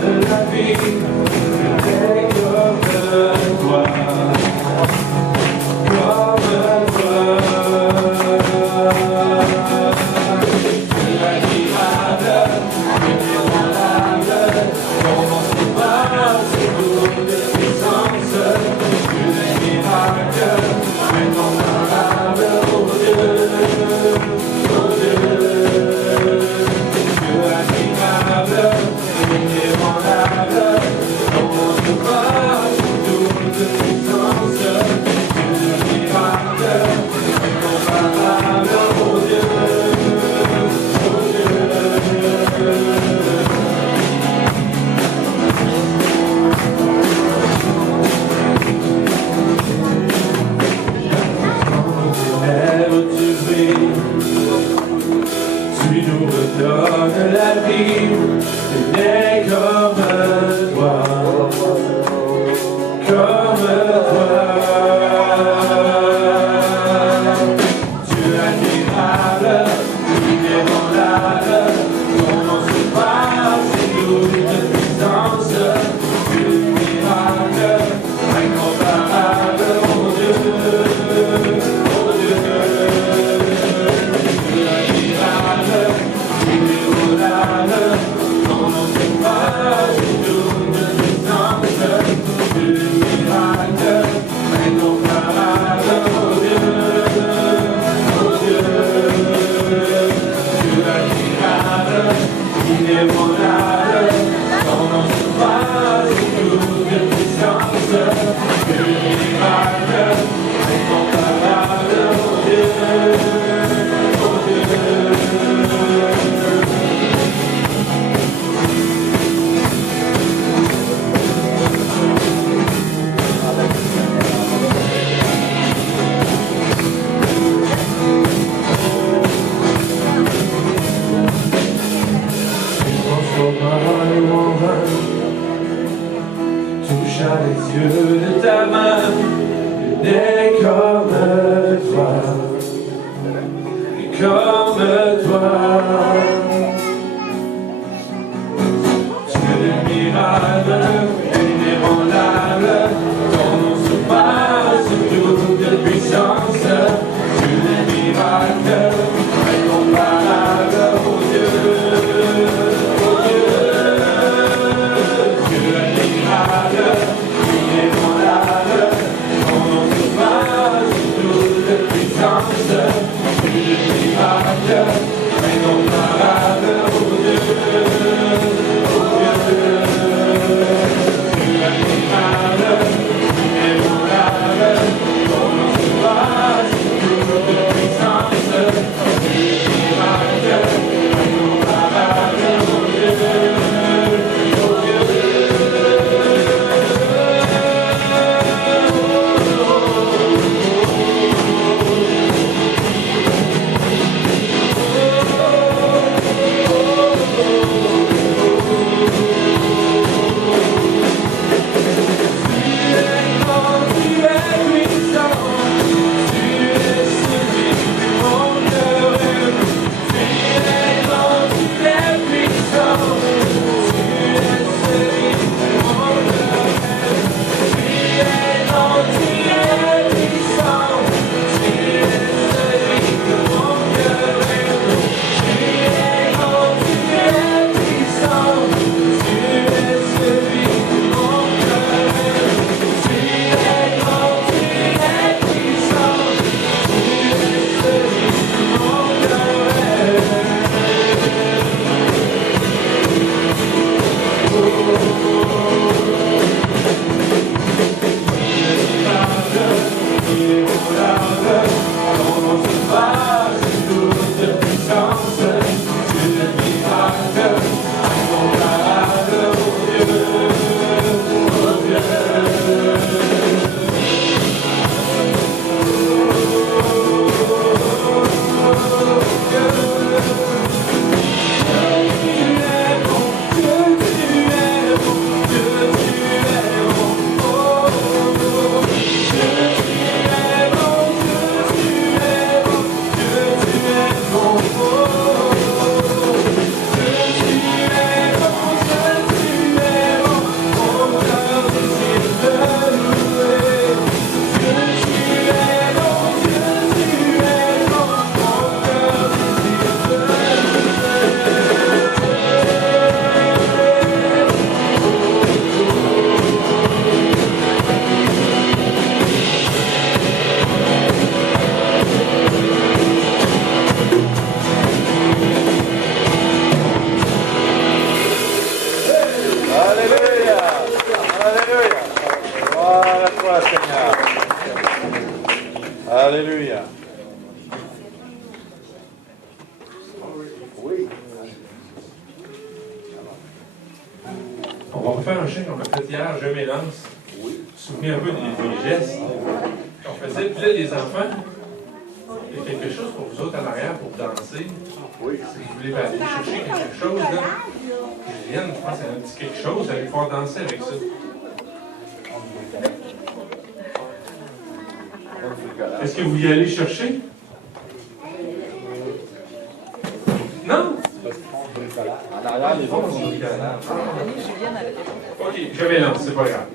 donne la vie, je n'ai comme toi. Tu nous redonnes la vie, tu n'es comme toi, comme toi. Tu es admirable, inébranlable, ton nom se passe et nous de puissance. Tu es miracle, incomparable, mon Dieu, mon Dieu. Touche à les yeux de ta main, je n'ai comme toi, comme toi. Tu es le miracle, inébranlable, ton nom surpasse toute puissance. Tu es le miracle, incomparable, oh Dieu. Inébranlable, ton nom se passe. On va refaire un chant qu'on a fait hier, Je m'élance. Vous vous souvenez un peu des gestes qu'on faisait. Puis là, les enfants, il y a quelque chose pour vous autres en arrière pour danser. Oui. Si vous voulez aller chercher quelque chose, là. Juliane, je pense qu'elle a un petit quelque chose, elle va pouvoir danser avec ça. Est-ce que vous y allez chercher? Non? En arrière, les autres sont décalages. Ok, je vais lancer, c'est pas grave.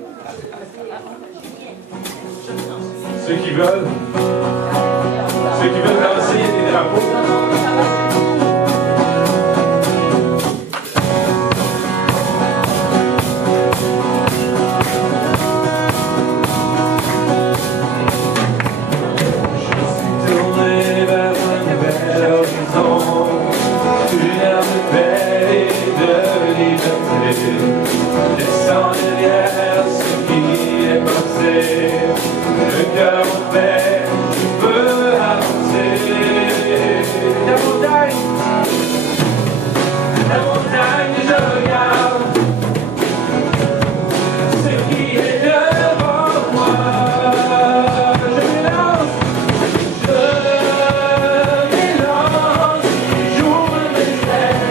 Ceux qui veulent danser, il y a des drapeaux. Laissant derrière ce qui est passé, le cœur ouvert, je peux avancer. La montagne, je regarde ce qui est devant moi. Je m'élance, j'ouvre mes ailes.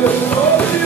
Alléluia.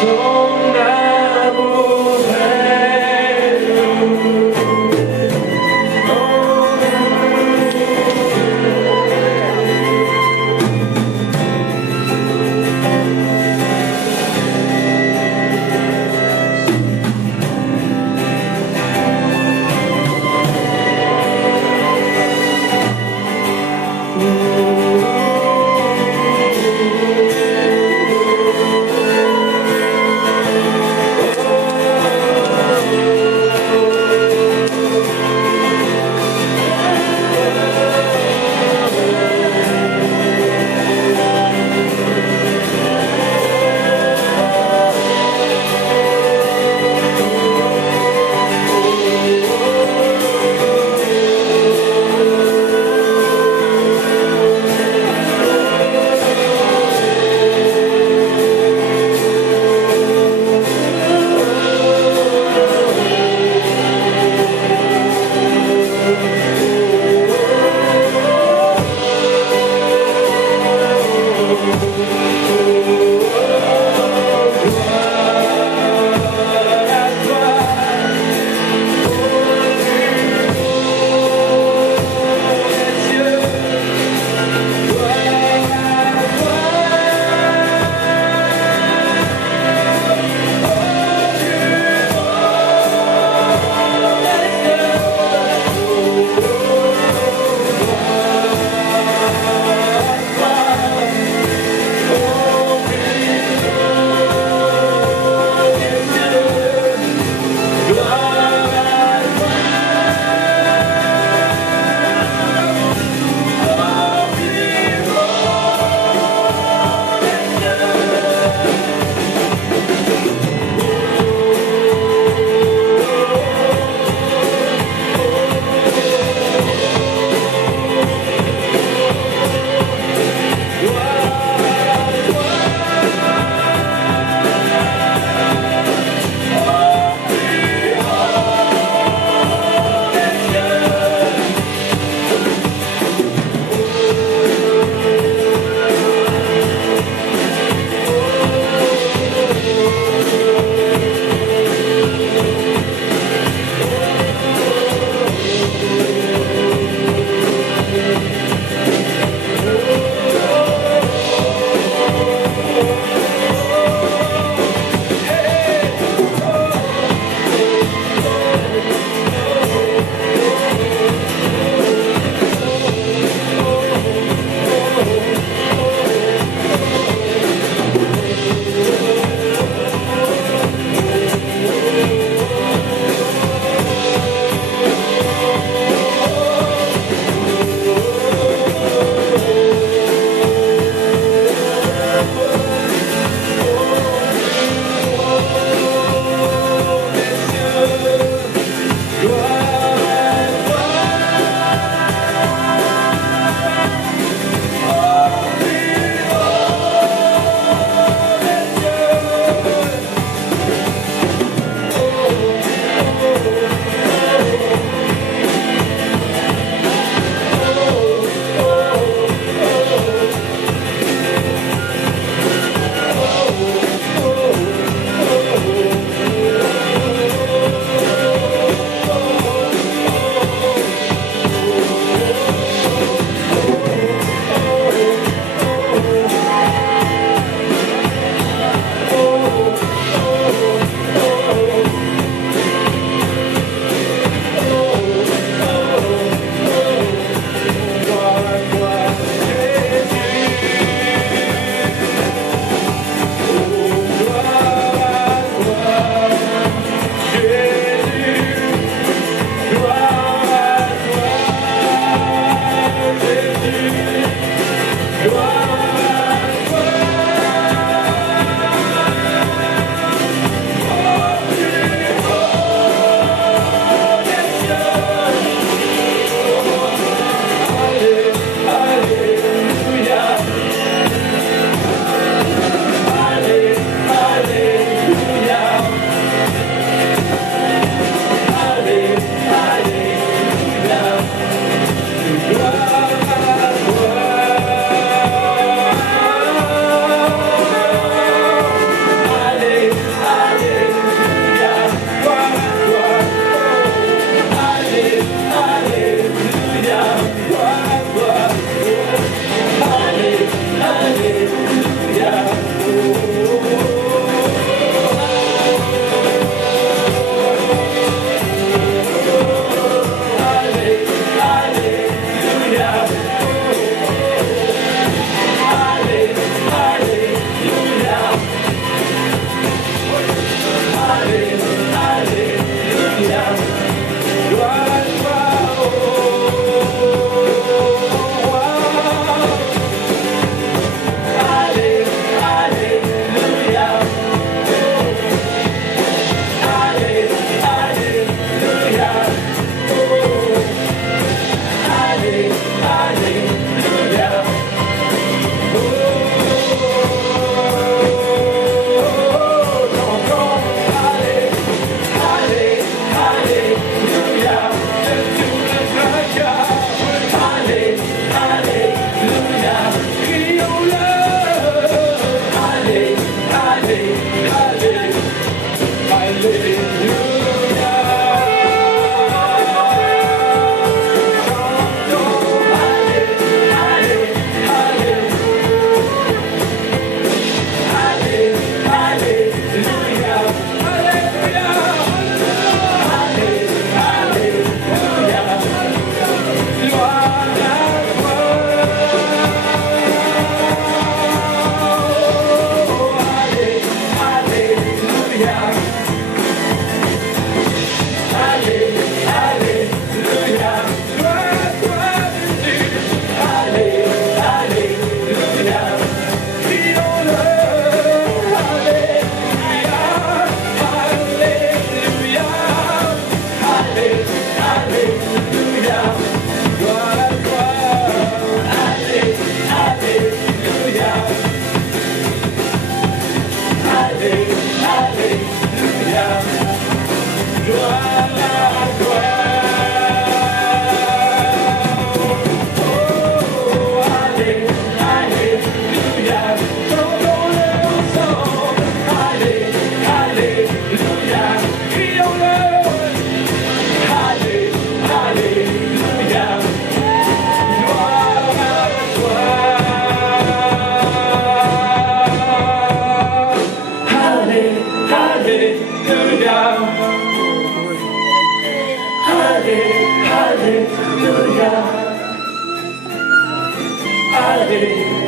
Ton amour est lourd.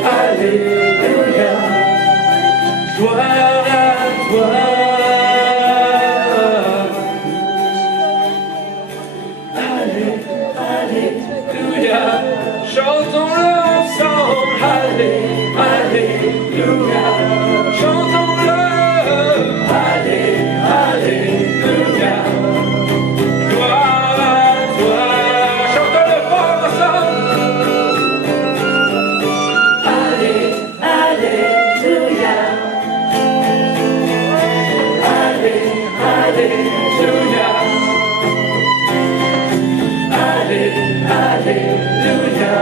Alléluia, gloire à toi. Alléluia, chantons-le ensemble. Alléluia, chantons-le. Alléluia, gloire à toi. Chantons-le fort ensemble. Alléluia, Alléluia, Alléluia,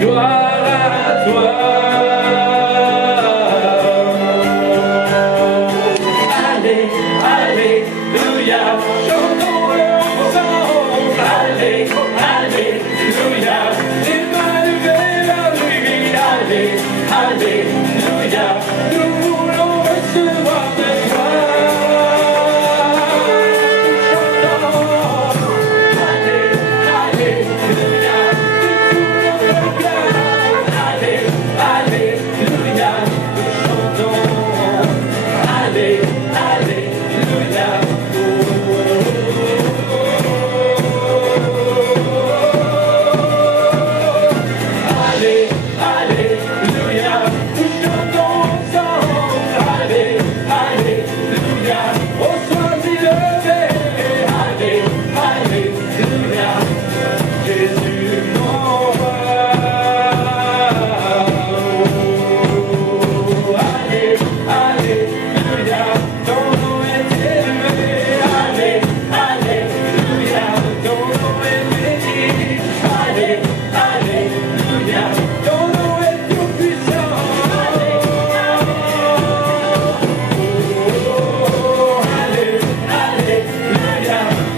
gloire à toi. Alléluia, chantons-le ensemble. Alléluia, Emmanuel, Alléluia, nous voulons recevoir de toi. Alléluia, Alléluia, nous chantons. Alléluia. Alléluia, nous chantons ensemble. Alléluia, au soir-il levé. Alléluia, Jésus mon roi. Alléluia, ton nom est élevé. Alléluia, ton nom est béni. Alléluia, ton nom est tout puissant. Alléluia,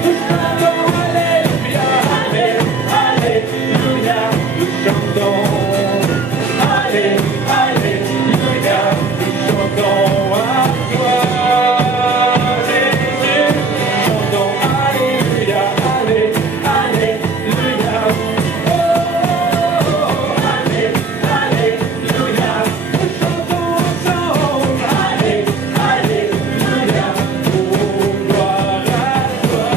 nous chantons Alléluia. Alléluia, nous chantons. Alléluia, nous chantons à toi, Jésus. Chantons Alléluia, Alléluia. Oh, Alléluia, nous chantons ensemble. Alléluia, oh, gloire à toi.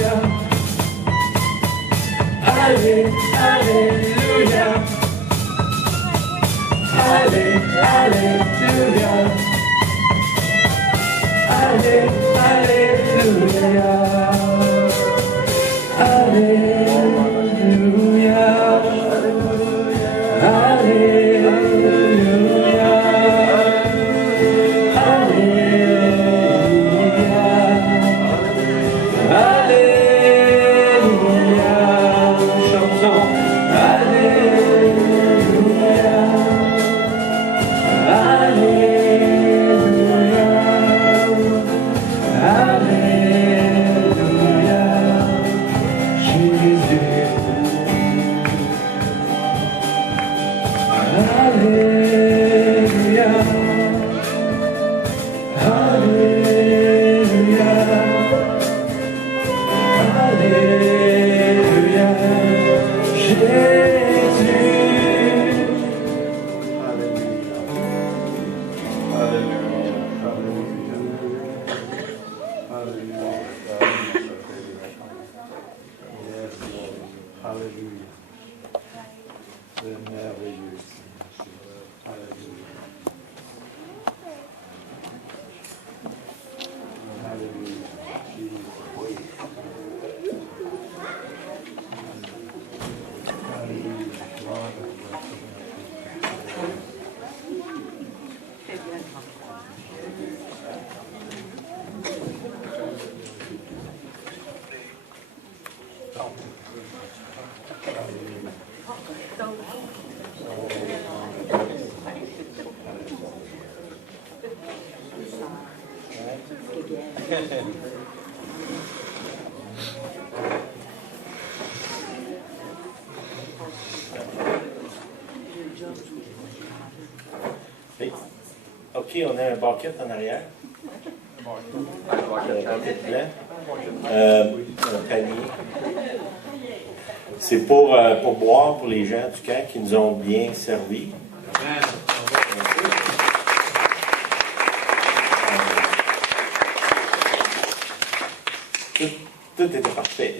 Alléluia, Alléluia, Alléluia, OK, on a un bucket en arrière. Un bucket blanc. Un panier. C'est pour boire pour les gens du camp qui nous ont bien servi. Tout était parfait.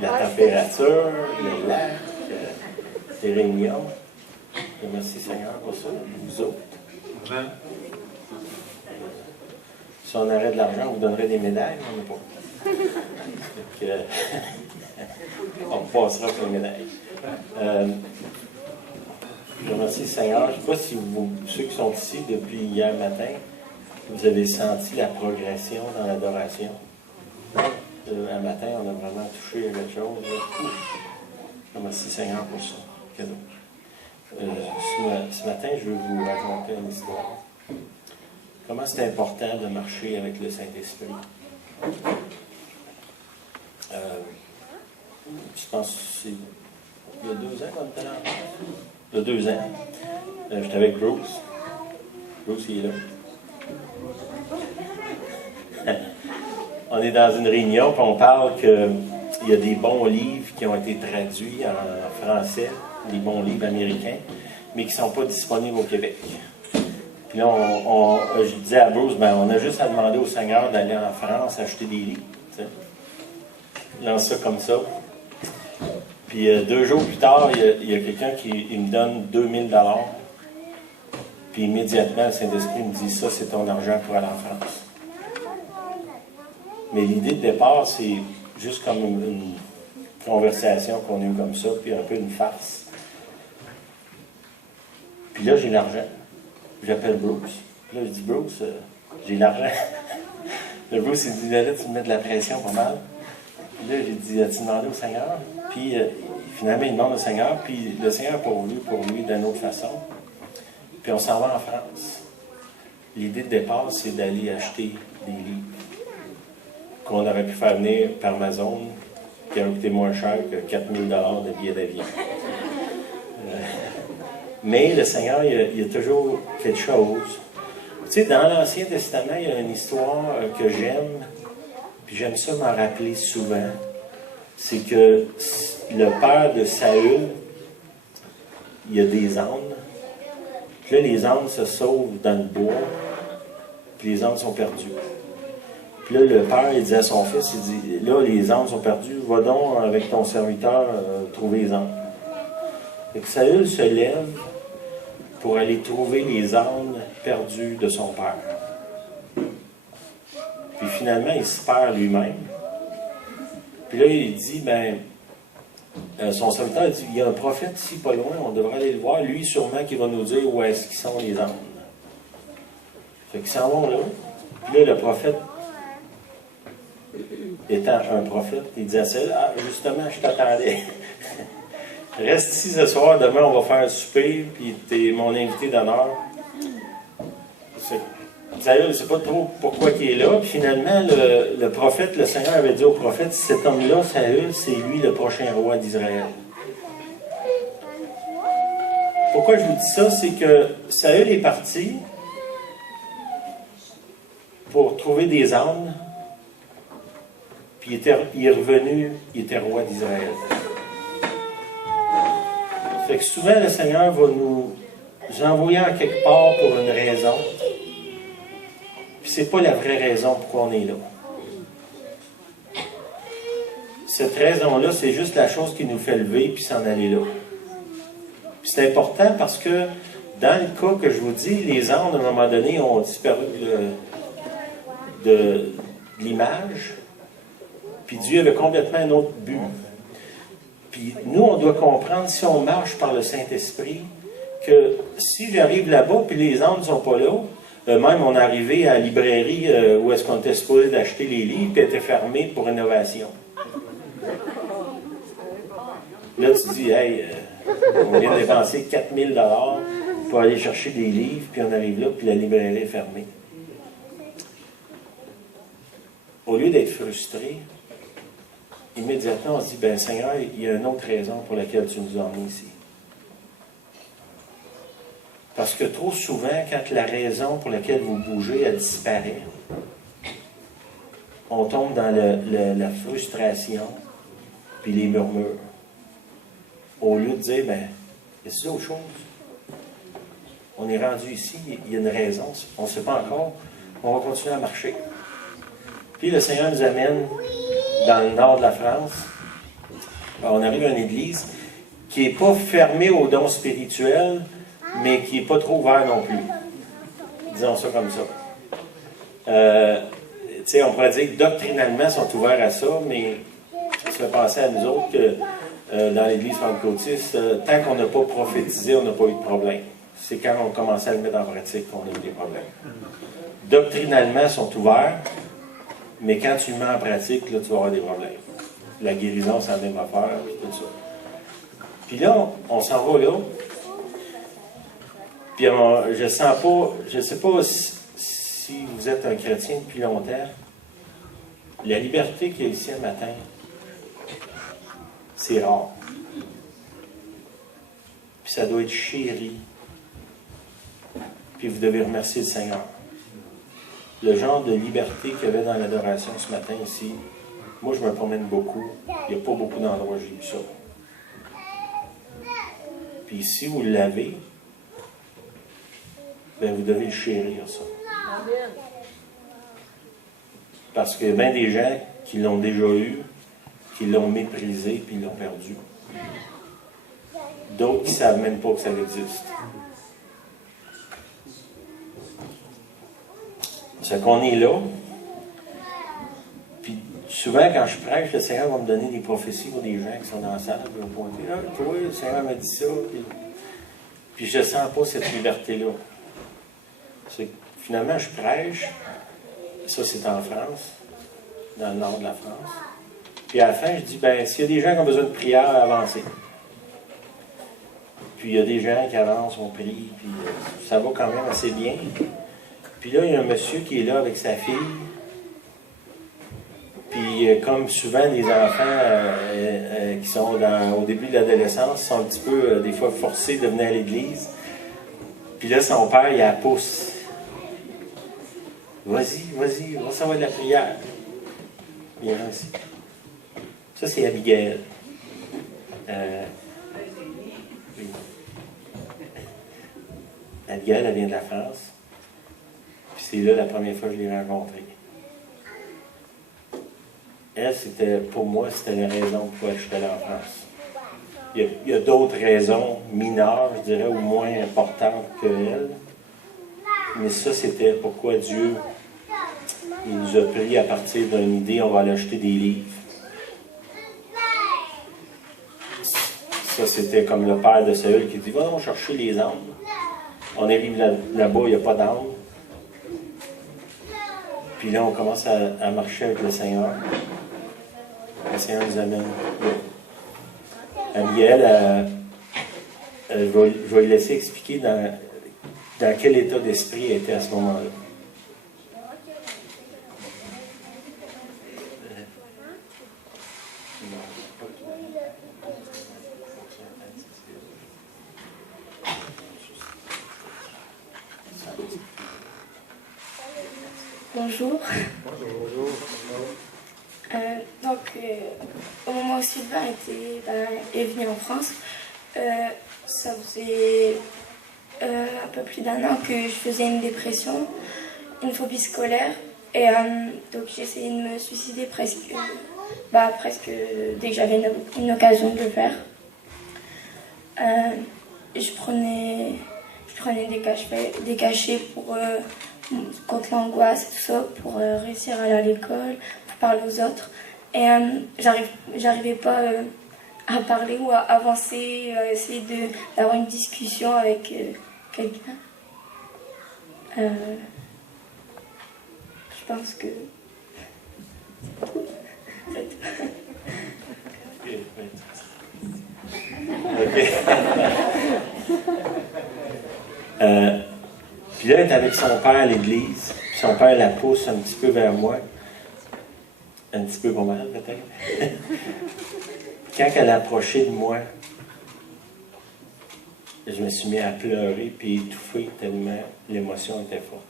La température, le lac, les réunions. Et merci Seigneur pour ça, vous autres. Si on aurait de l'argent, on vous donnerait des médailles, mais on n'a pas. Donc, on passera pour les médailles. Je remercie le Seigneur. Je ne sais pas si ceux qui sont ici depuis hier matin, vous avez senti la progression dans l'adoration. Un matin, on a vraiment touché à quelque chose. Je remercie le Seigneur pour ça. Cadeau. Ce matin, je veux vous raconter une histoire. Comment c'est important de marcher avec le Saint-Esprit. Je pense que c'est il y a 2 ans qu'on était là. Il y a 2 ans. J'étais avec Bruce. Bruce, il est là. On est dans une réunion, puis on parle qu'il y a des bons livres qui ont été traduits en français, des bons livres américains, mais qui ne sont pas disponibles au Québec. Puis là, je disais à Bruce, on a juste à demander au Seigneur d'aller en France acheter des livres. Il lance ça comme ça. Puis 2 jours plus tard, il y a quelqu'un qui me donne 2000 $. Puis immédiatement, le Saint-Esprit me dit, ça, c'est ton argent pour aller en France. Mais l'idée de départ, c'est juste comme une conversation qu'on a eue comme ça, puis un peu une farce. Puis là, j'ai l'argent. J'appelle Bruce. Puis là, je dis, Bruce, j'ai l'argent. Le Bruce, il dit, là, tu me mets de la pression pas mal. Puis là, j'ai dit, as-tu demandé au Seigneur? Puis finalement, il demande au Seigneur, puis le Seigneur a pourvu pour lui d'une autre façon. Puis on s'en va en France. L'idée de départ, c'est d'aller acheter des livres qu'on aurait pu faire venir par Amazon, qui aurait coûté moins cher que 4000 $ de billets d'avion. Mais le Seigneur, il y a toujours quelque chose. Tu sais, dans l'Ancien Testament, il y a une histoire que j'aime, puis j'aime ça m'en rappeler souvent. C'est que le père de Saül, il y a des ânes. Puis là, les ânes se sauvent dans le bois, puis les ânes sont perdus. Puis là, le père, il dit à son fils, il dit, là, les ânes sont perdus, va donc avec ton serviteur trouver les ânes. Fait que Saül se lève pour aller trouver les ânes perdus de son père. Puis finalement, il se perd lui-même. Puis là, il dit, son serviteur dit, il y a un prophète ici, pas loin, on devrait aller le voir. Lui, sûrement, qui va nous dire où est-ce qu'ils sont les ânes. Fait qu'ils s'en vont là. Puis là, le prophète, étant un prophète, il dit à Saül, ah, justement, je t'attendais. Reste ici ce soir, demain on va faire un souper, puis t'es mon invité d'honneur. Saül ne sait pas trop pourquoi il est là, puis finalement, le prophète, le Seigneur avait dit au prophète, cet homme-là, Saül, c'est lui le prochain roi d'Israël. Pourquoi je vous dis ça? C'est que Saül est parti pour trouver des ânes, puis il est revenu, il était roi d'Israël. Fait que souvent, le Seigneur va nous envoyer en quelque part pour une raison. Puis c'est pas la vraie raison pourquoi on est là. Cette raison-là, c'est juste la chose qui nous fait lever puis s'en aller là. Puis c'est important parce que dans le cas que je vous dis, les ânes, à un moment donné, ont disparu de l'image. Puis Dieu avait complètement un autre but. Puis nous, on doit comprendre, si on marche par le Saint-Esprit, que si j'arrive là-bas, puis les ânes ne sont pas là, même on est arrivé à la librairie où est-ce qu'on était supposé d'acheter les livres, puis elle était fermée pour rénovation. Là, tu dis, hey, on vient de dépenser 4 000 pour aller chercher des livres, puis on arrive là, puis la librairie est fermée. Au lieu d'être frustré, immédiatement, on se dit, ben Seigneur, il y a une autre raison pour laquelle tu nous as emmenés ici. Parce que trop souvent, quand la raison pour laquelle vous bougez, elle disparaît, on tombe dans la frustration, puis les murmures. Au lieu de dire, ben, est-ce autre chose? On est rendu ici, il y a une raison, on ne sait pas encore, on va continuer à marcher. Puis le Seigneur nous amène dans le nord de la France. Alors, on arrive à une église qui n'est pas fermée aux dons spirituels, mais qui n'est pas trop ouverte non plus. Disons ça comme ça. Tu sais, on pourrait dire que doctrinalement, ils sont ouverts à ça, mais ça fait penser à nous autres que dans l'Église pentecôtiste, tant qu'on n'a pas prophétisé, on n'a pas eu de problème. C'est quand on commençait à le mettre en pratique qu'on a eu des problèmes. Doctrinalement, ils sont ouverts, mais quand tu le mets en pratique, là, tu vas avoir des problèmes. La guérison, c'est la même affaire, puis tout ça. Puis là, on s'en va là, puis je sens pas, je ne sais pas si vous êtes un chrétien depuis longtemps, la liberté qu'il y a ici un matin, c'est rare. Puis ça doit être chéri. Puis vous devez remercier le Seigneur. Le genre de liberté qu'il y avait dans l'adoration ce matin ici, moi je me promène beaucoup. Il n'y a pas beaucoup d'endroits où j'ai eu ça. Puis si vous l'avez, ben vous devez le chérir, ça. Parce qu'il y a bien des gens qui l'ont déjà eu, qui l'ont méprisé, puis ils l'ont perdu. D'autres qui ne savent même pas que ça existe. C'est qu'on est là, puis souvent quand je prêche, le Seigneur va me donner des prophéties pour des gens qui sont dans la salle, ils vont pointer, ah, toi, le Seigneur m'a dit ça, puis je ne sens pas cette liberté-là. Finalement, je prêche, ça c'est en France, dans le nord de la France. Puis à la fin, je dis, ben s'il y a des gens qui ont besoin de prière, avancez. Puis il y a des gens qui avancent, on prie, puis ça va quand même assez bien. Puis là, il y a un monsieur qui est là avec sa fille. Puis comme souvent, les enfants qui sont au début de l'adolescence sont un petit peu, des fois, forcés de venir à l'église. Puis là, son père, il la pousse. Vas-y, vas-y, on va savoir de la prière. Viens ici. Ça, c'est Abigail. Oui. Abigail, elle vient de la France. Puis c'est là la première fois que je l'ai rencontrée. Elle, c'était, pour moi, c'était la raison pourquoi je suis allé en France. Il y a d'autres raisons mineures, je dirais, ou moins importantes qu'elle. Mais ça, c'était pourquoi Dieu il nous a pris à partir d'une idée, on va aller acheter des livres. Ça, c'était comme le père de Saül qui dit, va donc chercher les âmes. On arrive là-bas, il n'y a pas d'âme. Puis là, on commence à marcher avec le Seigneur. Le Seigneur nous amène. Abigail, je vais lui laisser expliquer dans quel état d'esprit elle était à ce moment-là. Bonjour. Bonjour. Au moment où Sylvain est venu en France, ça faisait un peu plus d'1 an que je faisais une dépression, une phobie scolaire, et donc j'ai essayé de me suicider presque dès que j'avais une occasion de le faire. Je prenais des cachets pour contre l'angoisse et tout ça, pour réussir à aller à l'école, pour parler aux autres. Et j'arrivais pas à parler ou à avancer, à essayer d'avoir une discussion avec quelqu'un. Je pense que c'est tout. OK. Puis là, elle est avec son père à l'église. Puis son père la pousse un petit peu vers moi. Un petit peu pas mal, peut-être. Quand elle a approché de moi, je me suis mis à pleurer puis étouffer tellement l'émotion était forte.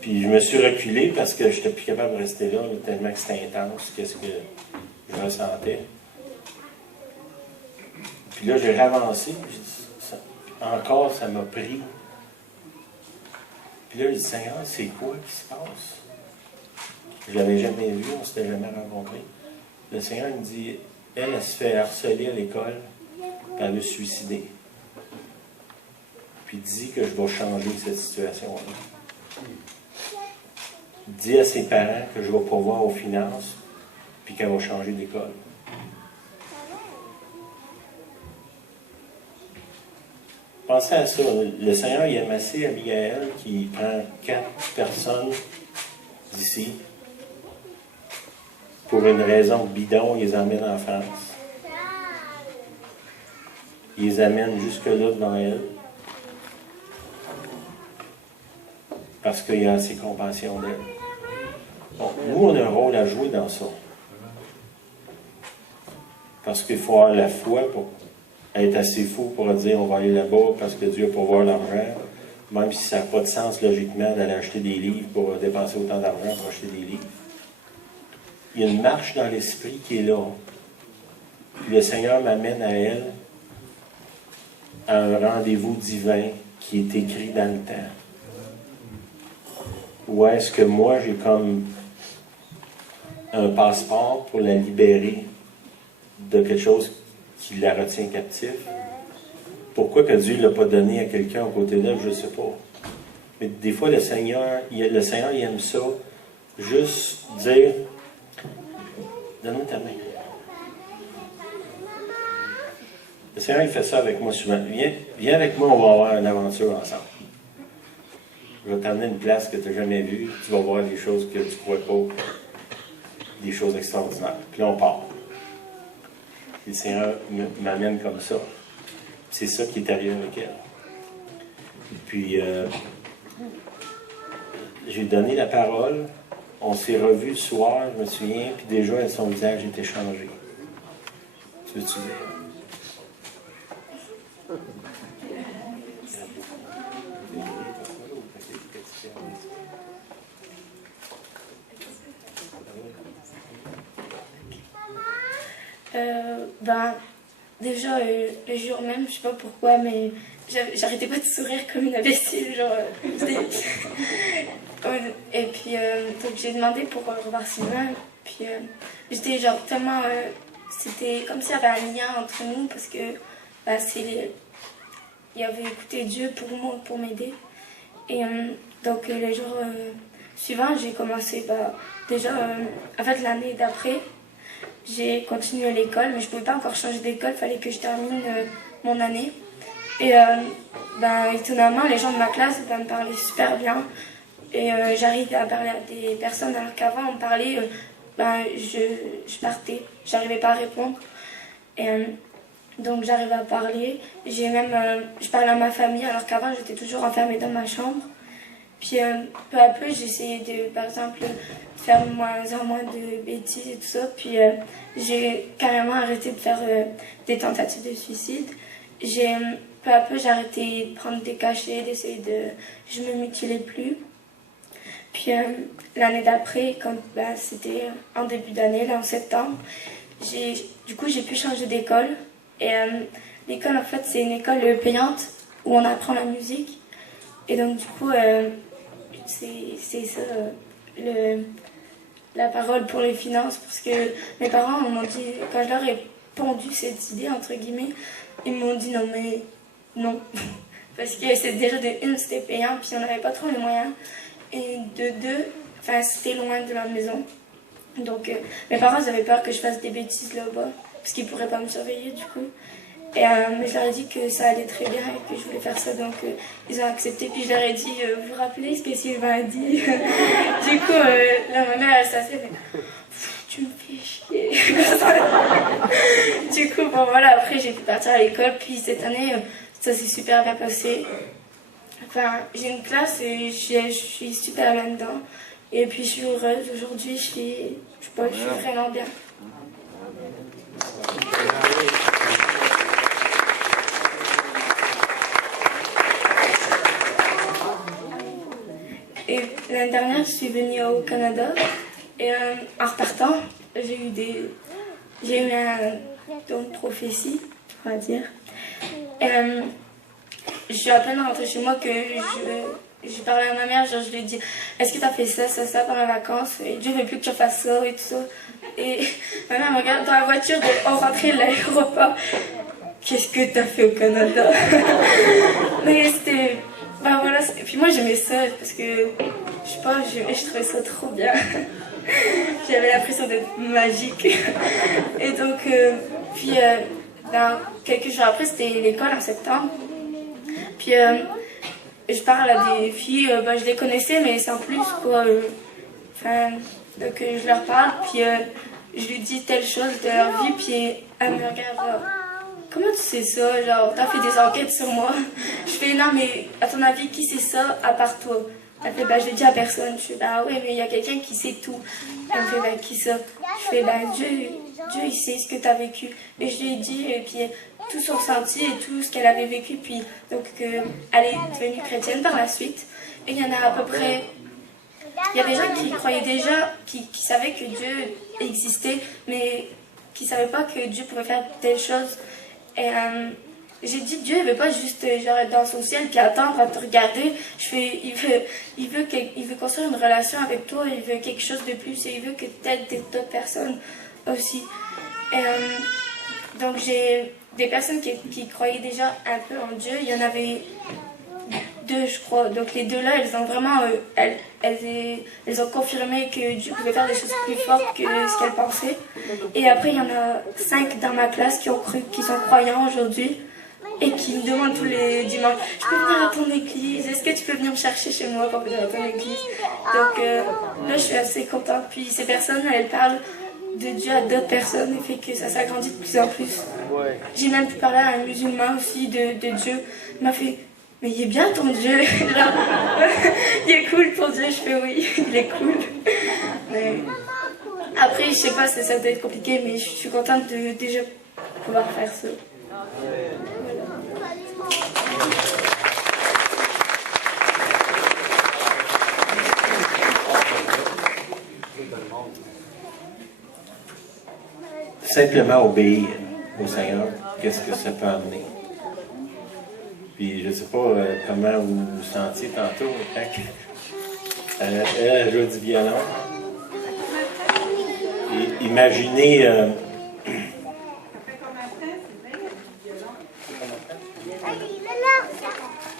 Puis je me suis reculé parce que je n'étais plus capable de rester là, tellement que c'était intense, qu'est-ce que je ressentais. Puis là, j'ai ravancé, j'ai dit, encore, ça m'a pris. Puis là, je dis, Seigneur, c'est quoi qui se passe? Je ne l'avais jamais vu, on ne s'était jamais rencontrés. Le Seigneur me dit, elle se fait harceler à l'école, puis elle veut se suicider. Puis dit que je vais changer cette situation-là. Dis à ses parents que je vais pourvoir aux finances, puis qu'elle va changer d'école. Pensez à ça. Le Seigneur, il aime assez Abigail qui prend 4 personnes d'ici. Pour une raison bidon, il les emmène en France. Il les amène jusque-là devant elle. Parce qu'il a assez compassion d'elle. Bon, nous, on a un rôle à jouer dans ça. Parce qu'il faut avoir la foi pour être assez fou pour dire on va aller là-bas parce que Dieu a pourvoir l'argent, même si ça n'a pas de sens logiquement d'aller acheter des livres pour dépenser autant d'argent pour acheter des livres. Il y a une marche dans l'esprit qui est là. Puis le Seigneur m'amène à elle à un rendez-vous divin qui est écrit dans le temps. Ou est-ce que moi j'ai comme un passeport pour la libérer de quelque chose qui la retient captif? Pourquoi que Dieu ne l'a pas donné à quelqu'un aux côtés d'elle, je ne sais pas. Mais des fois, le Seigneur, il aime ça. Juste dire, donne-moi ta main. Le Seigneur, il fait ça avec moi souvent. Viens avec moi, on va avoir une aventure ensemble. Je vais t'emmener une place que tu n'as jamais vue. Tu vas voir des choses que tu ne crois pas. Des choses extraordinaires. Puis là, on part. Et le Seigneur m'amène comme ça. C'est ça qui est arrivé avec elle. Et puis, j'ai donné la parole. On s'est revus le soir, je me souviens, puis déjà, son visage était changé. Tu veux-tu dire? Déjà, le jour même, je sais pas pourquoi, mais j'arrêtais pas de sourire comme une imbécile, genre. Et puis, donc j'ai demandé pour revoir Sylvain, puis j'étais genre tellement. C'était comme s'il y avait un lien entre nous, parce que il avait écouté Dieu pour moi, pour m'aider. Et donc, le jour suivant, j'ai commencé, déjà, en fait, l'année d'après, j'ai continué l'école, mais je ne pouvais pas encore changer d'école, il fallait que je termine mon année. Et étonnamment, les gens de ma classe me parlaient super bien. Et j'arrive à parler à des personnes, alors qu'avant, on me parlait, je partais, j'arrivais pas à répondre. Et donc j'arrivais à parler. Je parlais à ma famille, alors qu'avant, j'étais toujours enfermée dans ma chambre. Puis peu à peu, j'essayais de, par exemple, faire moins en moins de bêtises et tout ça. Puis j'ai carrément arrêté de faire des tentatives de suicide. Peu à peu, j'ai arrêté de prendre des cachets, d'essayer de... Je me mutilais plus. Puis l'année d'après, quand c'était en début d'année, là en septembre, du coup j'ai pu changer d'école. Et l'école, en fait, c'est une école payante où on apprend la musique. Et donc du coup, c'est ça, la parole pour les finances, parce que mes parents m'ont dit, quand je leur ai pondu cette idée, entre guillemets, ils m'ont dit non, mais non. Parce que c'est déjà de une, c'était payant, puis on n'avait pas trop les moyens. Et de deux, c'était loin de la maison. Donc mes parents avaient peur que je fasse des bêtises là-bas, parce qu'ils ne pourraient pas me surveiller du coup. Et mais je leur ai dit que ça allait très bien et que je voulais faire ça, donc ils ont accepté. Puis je leur ai dit, vous vous rappelez ce que Sylvain a dit? Du coup, là ma mère elle s'asseyait, mais tu me fais chier. Du coup, bon voilà, après j'ai pu partir à l'école, puis cette année, ça s'est super bien passé. Enfin, j'ai une classe et je suis super là-dedans. Et puis je suis heureuse. Aujourd'hui, je suis vraiment bien. Et l'année dernière, je suis venue au Canada. Et en repartant, j'ai eu un don de prophétie, on va dire. Et je suis à peine rentrée chez moi que j'ai parlé à ma mère, genre je lui ai dit, est-ce que tu as fait ça, ça, ça pendant les vacances? Et Dieu veut plus que tu fasses ça et tout ça. Et ma mère me regarde dans la voiture, on rentrait de l'aéroport. Qu'est-ce que tu as fait au Canada? Mais c'était... Ben voilà, puis moi j'aimais ça parce que, je sais pas, je trouvais ça trop bien. J'avais l'impression d'être magique. Et donc, puis dans quelques jours après, c'était l'école en septembre. Puis je parle à des filles, ben, je les connaissais, mais sans plus, quoi. Donc je leur parle, puis je lui dis telle chose de leur vie, puis elle me regarde genre, comment tu sais ça? Genre, t'as fait des enquêtes sur moi? Je fais, non, mais à ton avis, qui sait ça à part toi? Elle fait, ben, je l'ai dit à personne. Je fais, ben oui, mais il y a quelqu'un qui sait tout. Elle me fait, ben, qui ça? Je fais, ben, Dieu, il sait ce que tu as vécu. Et je lui ai dit, et puis tout son ressenti et tout ce qu'elle avait vécu. Puis, donc, elle est devenue chrétienne par la suite. Et il y en a à peu près. Il y a des gens qui croyaient déjà, qui savaient que Dieu existait, mais qui ne savaient pas que Dieu pouvait faire telle chose. Et j'ai dit, Dieu ne veut pas juste genre, être dans son ciel puis attendre à te regarder. Je fais, il veut construire une relation avec toi, il veut quelque chose de plus et il veut que tu aides d'autres personnes aussi. Et, donc j'ai des personnes qui croyaient déjà un peu en Dieu. Il y en avait deux, je crois. Donc les deux là, elles ont vraiment, elles ont confirmé que Dieu pouvait faire des choses plus fortes que ce qu'elles pensaient. Et après, il y en a 5 dans ma classe qui ont cru, qui sont croyants aujourd'hui et qui me demandent tous les dimanches, je peux venir à ton église? Est-ce que tu peux venir me chercher chez moi pour venir à ton église? Donc là, je suis assez contente. Puis ces personnes, elles parlent de Dieu à d'autres personnes et fait que ça s'agrandit de plus en plus. J'ai même pu parler à un musulman aussi de Dieu. Il m'a fait, mais il est bien ton Dieu. Genre, il est cool ton Dieu. Je fais oui, il est cool. Mais après, je sais pas, ça doit être compliqué, mais je suis contente de déjà pouvoir faire ça. Simplement obéir au Seigneur, qu'est-ce que ça peut amener? Puis je ne sais pas comment vous vous sentiez tantôt quand elle joue du violon. Et imaginez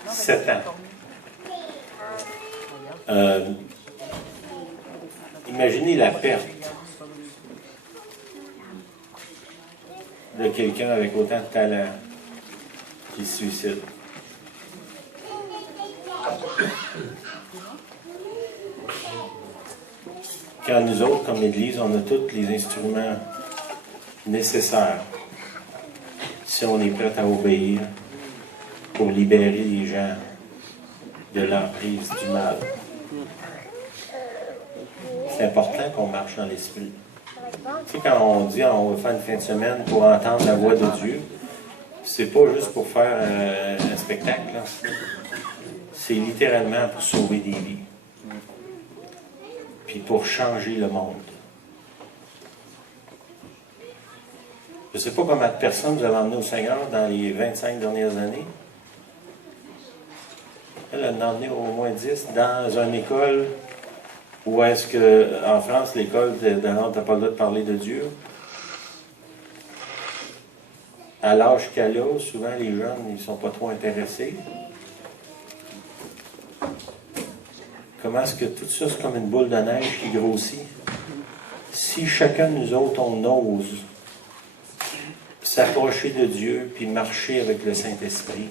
7 ans. Imaginez la perte de quelqu'un avec autant de talent qui se suicide. Quand nous autres, comme l'Église, on a tous les instruments nécessaires, si on est prêt à obéir pour libérer les gens de l'emprise du mal. C'est important qu'on marche dans l'esprit. Tu sais, quand on dit on va faire une fin de semaine pour entendre la voix de Dieu, c'est pas juste pour faire un spectacle, là. C'est littéralement pour sauver des vies. Puis pour changer le monde. Je ne sais pas combien de personnes vous avez emmené au Seigneur dans les 25 dernières années. Elle en a emmené au moins 10 dans une école où est-ce que, en France, l'école, tu n'as pas le droit de parler de Dieu. À l'âge qu'elle a, souvent les jeunes, ils ne sont pas trop intéressés. Comment est-ce que tout ça, c'est comme une boule de neige qui grossit? Si chacun de nous autres, on ose s'approcher de Dieu puis marcher avec le Saint-Esprit,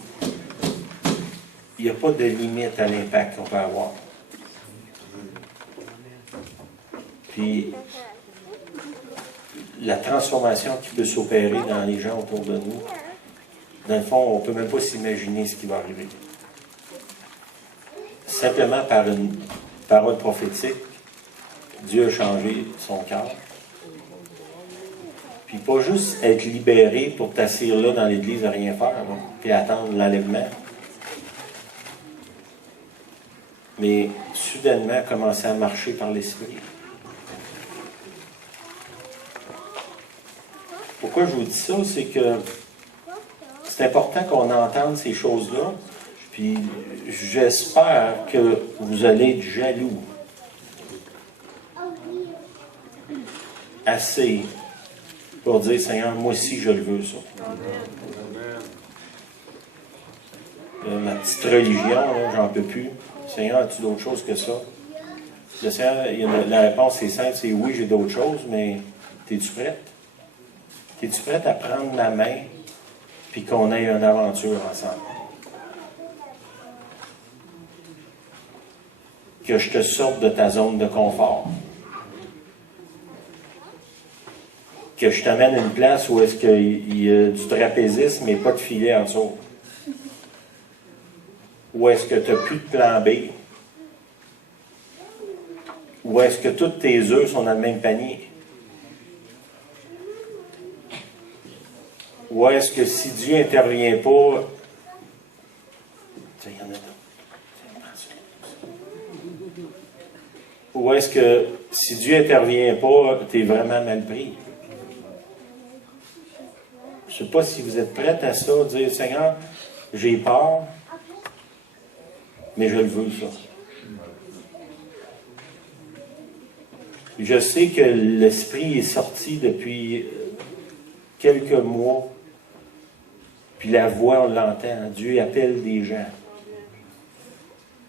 il n'y a pas de limite à l'impact qu'on peut avoir. Puis, la transformation qui peut s'opérer dans les gens autour de nous, dans le fond, on ne peut même pas s'imaginer ce qui va arriver. Simplement par une parole prophétique, Dieu a changé son cœur. Puis pas juste être libéré pour t'asseoir là dans l'église à rien faire, là, puis attendre l'enlèvement. Mais soudainement commencer à marcher par l'Esprit. Pourquoi je vous dis ça? C'est que c'est important qu'on entende ces choses-là. Puis j'espère que vous allez être jaloux. Assez pour dire, Seigneur, moi aussi je le veux, ça. Ma petite religion, là, j'en peux plus. Seigneur, as-tu d'autre chose que ça? Le Seigneur, la réponse est simple, c'est oui, j'ai d'autres choses, mais es-tu prête? Es-tu prête à prendre ma main puis qu'on ait une aventure ensemble? Que je te sorte de ta zone de confort. Que je t'amène à une place où est-ce qu'il y a du trapézisme mais pas de filet en dessous. Où est-ce que tu n'as plus de plan B? Où est-ce que tous tes œufs sont dans le même panier? Où est-ce que si Dieu n'intervient pas, il y en a d'autres. Ou est-ce que si Dieu n'intervient pas, tu es vraiment mal pris? Je ne sais pas si vous êtes prêts à ça, dire Seigneur, j'ai peur, mais je le veux, ça. Je sais que l'Esprit est sorti depuis quelques mois, puis la voix, on l'entend. Dieu appelle des gens.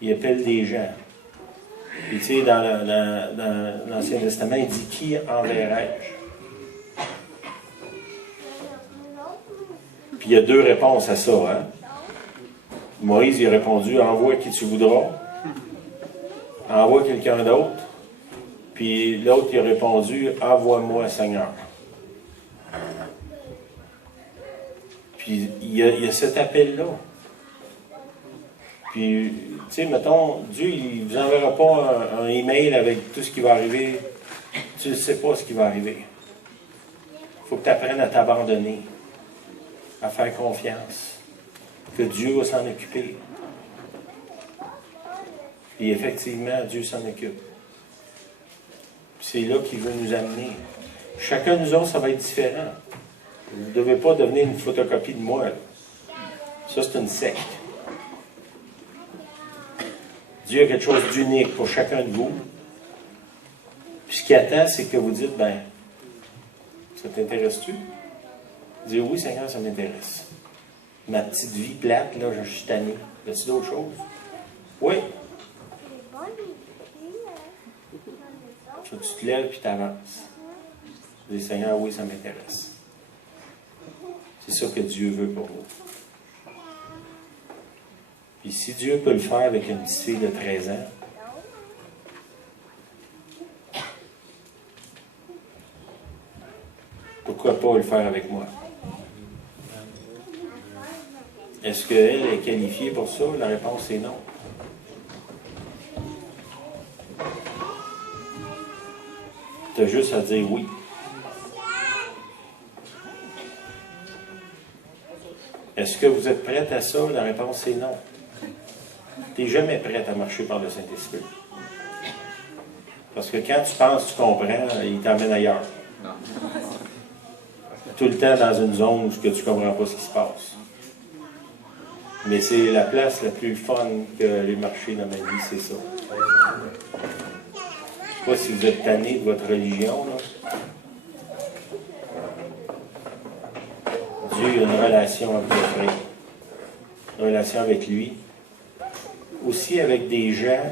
Il appelle des gens. Et tu sais, dans l'Ancien Testament, il dit, qui enverrai-je? Puis il y a deux réponses à ça. Hein? Moïse, il a répondu, envoie qui tu voudras. Envoie quelqu'un d'autre. Puis l'autre, il a répondu, envoie-moi, Seigneur. Puis il y a cet appel-là. Puis, tu sais, mettons, Dieu, il ne vous enverra pas un email avec tout ce qui va arriver. Tu ne sais pas ce qui va arriver. Il faut que tu apprennes à t'abandonner, à faire confiance, que Dieu va s'en occuper. Et effectivement, Dieu s'en occupe. C'est là qu'il veut nous amener. Chacun de nous autres, ça va être différent. Vous ne devez pas devenir une photocopie de moi. Là. Ça, c'est une secte. Dieu a quelque chose d'unique pour chacun de vous. Puis ce qu'il attend, c'est que vous dites, ben, ça t'intéresse-tu? Dis oui, Seigneur, ça m'intéresse. Ma petite vie plate, là, je suis tanné. Y a-t-il d'autres choses? Oui. Tu te lèves puis tu avances. Dis, Seigneur, oui, ça m'intéresse. C'est ça que Dieu veut pour vous. Puis si Dieu peut le faire avec une petite fille de 13 ans, pourquoi pas le faire avec moi? Est-ce qu'elle est qualifiée pour ça? La réponse est non. Tu as juste à dire oui. Est-ce que vous êtes prête à ça? La réponse est non. Tu n'es jamais prête à marcher par le Saint-Esprit. Parce que quand tu penses, tu comprends, il t'emmène ailleurs. Tout le temps dans une zone où tu ne comprends pas ce qui se passe. Mais c'est la place la plus fun que les marchés dans ma vie, c'est ça. Je ne sais pas si vous êtes tanné de votre religion, là. Dieu a une relation avec le frère, une relation avec lui, aussi avec des gens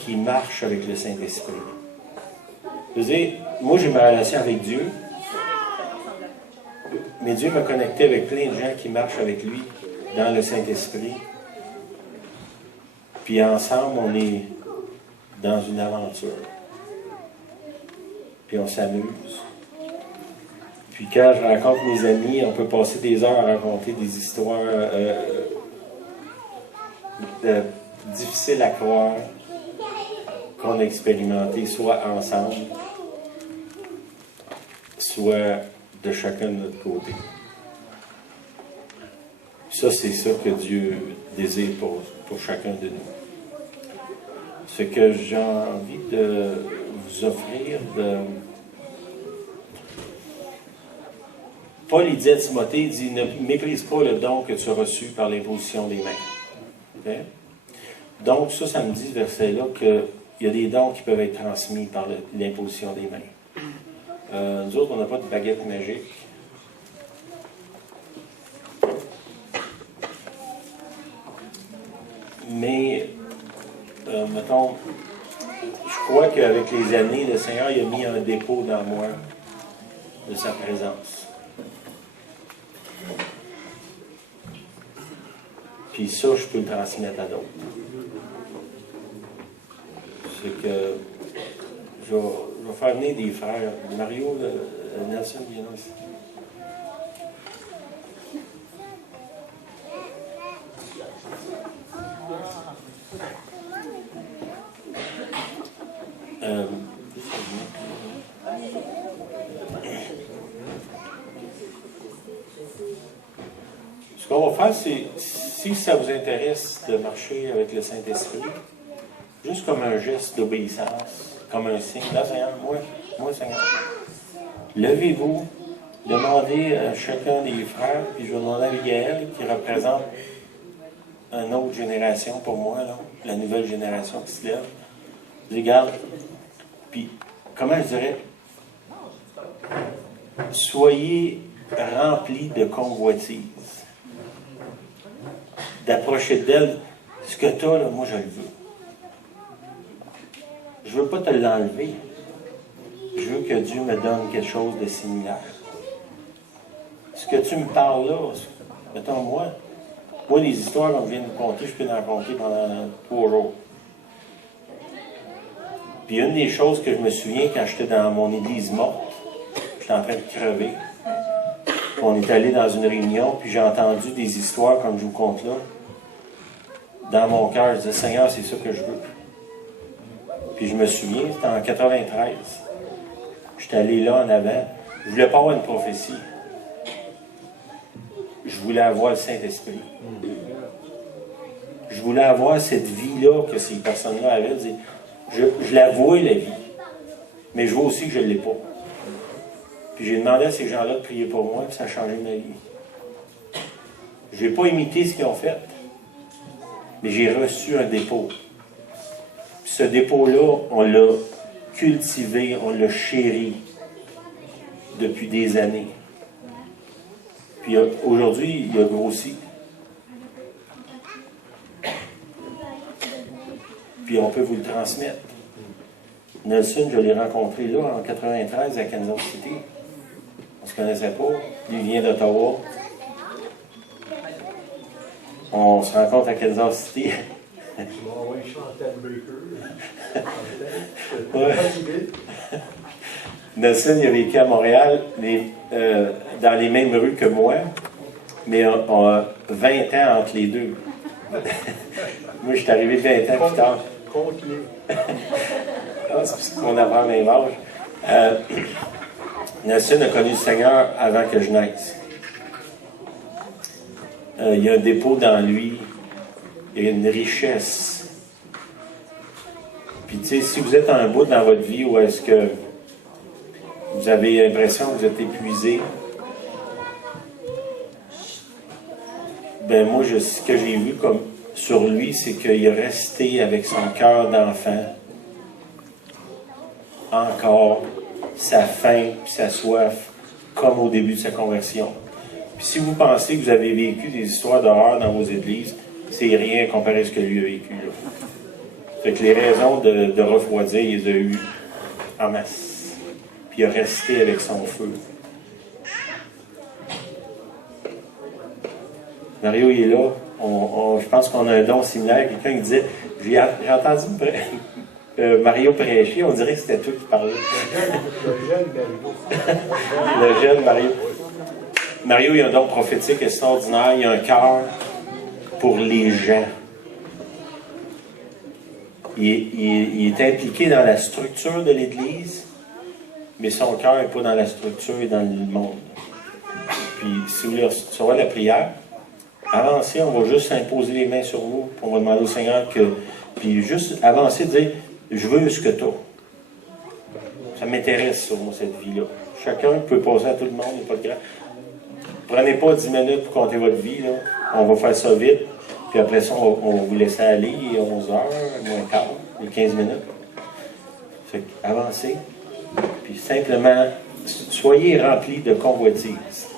qui marchent avec le Saint-Esprit. Je veux dire, moi j'ai ma relation avec Dieu, mais Dieu m'a connecté avec plein de gens qui marchent avec lui dans le Saint-Esprit. Puis ensemble, on est dans une aventure. puis on s'amuse. Puis quand je rencontre mes amis, on peut passer des heures à raconter des histoires difficiles à croire qu'on a expérimentées, soit ensemble, soit de chacun de notre côté. Ça, c'est ça que Dieu désire pour chacun de nous. Ce que j'ai envie de vous offrir, Paul il dit à Timothée, il dit, ne méprise pas le don que tu as reçu par l'imposition des mains. Okay? Donc, ça me dit, ce verset-là, qu'il y a des dons qui peuvent être transmis par l'imposition des mains. Nous autres, on n'a pas de baguette magique. Mais, mettons, je crois qu'avec les années, le Seigneur il a mis un dépôt dans moi de sa présence. Puis ça, je peux le transmettre à d'autres. C'est que je vais faire venir des frères. Mario, Nelson, viens là ici. Ce qu'on va faire, c'est, si ça vous intéresse de marcher avec le Saint-Esprit, juste comme un geste d'obéissance, comme un signe, là, Seigneur, moi, Seigneur, levez-vous, demandez à chacun des frères, puis je vais demander à Miguel, qui représente une autre génération pour moi, là, la nouvelle génération qui se lève. Je dis, regarde, puis, comment je dirais, soyez remplis de convoitise, d'approcher d'elle. Ce que tu as, là, moi, je le veux. Je ne veux pas te l'enlever. Je veux que Dieu me donne quelque chose de similaire. Ce que tu me parles là, mettons moi, les histoires qu'on vient de conter, je peux en raconter pendant 3 jours. Puis une des choses que je me souviens quand j'étais dans mon église morte, j'étais en train de crever. Puis on est allé dans une réunion, puis j'ai entendu des histoires comme je vous conte là. Dans mon cœur, je disais, Seigneur, c'est ça que je veux. Puis je me souviens, c'était en 93. J'étais allé là en avant. Je voulais pas avoir une prophétie. Je voulais avoir le Saint-Esprit. Je voulais avoir cette vie-là que ces personnes-là avaient. Je la vois, la vie. Mais je vois aussi que je ne l'ai pas. Puis j'ai demandé à ces gens-là de prier pour moi, puis ça a changé ma vie. Je n'ai pas imité ce qu'ils ont fait. Mais j'ai reçu un dépôt. Puis ce dépôt-là, on l'a cultivé, on l'a chéri depuis des années. Puis aujourd'hui, il a grossi. Puis on peut vous le transmettre. Nelson, je l'ai rencontré là, en 93, à Kansas City. On ne se connaissait pas. Il vient d'Ottawa. On se rencontre à Kansas City. Ouais. Nelson, il a vécu à Montréal, dans les mêmes rues que moi, mais on a 20 ans entre les deux. Moi, je suis arrivé 20 ans plus tard. C'est parce qu'on apprend le même âge. Nelson a connu le Seigneur avant que je naisse. Il y a un dépôt dans lui, il y a une richesse. Puis tu sais, si vous êtes à un bout dans votre vie où est-ce que vous avez l'impression que vous êtes épuisé, ben moi, ce que j'ai vu comme sur lui, c'est qu'il est resté avec son cœur d'enfant, encore, sa faim et sa soif, comme au début de sa conversion. Puis si vous pensez que vous avez vécu des histoires d'horreur dans vos églises, c'est rien comparé à ce que lui a vécu. Là. Fait que les raisons de refroidir, il les a eues en masse. Puis il a resté avec son feu. Mario, il est là. Je pense qu'on a un don similaire. Quelqu'un qui disait, j'ai entendu Mario prêchait, on dirait que c'était toi qui parlais. Le jeune Mario. Mario, il a un don prophétique extraordinaire. Il a un cœur pour les gens. Il est impliqué dans la structure de l'Église, mais son cœur n'est pas dans la structure et dans le monde. Puis, si vous voulez recevoir la prière, avancez, on va juste imposer les mains sur vous, puis on va demander au Seigneur que. Puis, juste avancer, dire je veux ce que tu as. Ça m'intéresse, ça, moi, cette vie-là. Chacun peut passer à tout le monde, il n'y a pas de grave. Prenez pas 10 minutes pour compter votre vie, là. On va faire ça vite. Puis après ça, on va vous laisser aller, 11h, moins quart, les 15 minutes. Fait avancez. Puis simplement, soyez remplis de convoitise.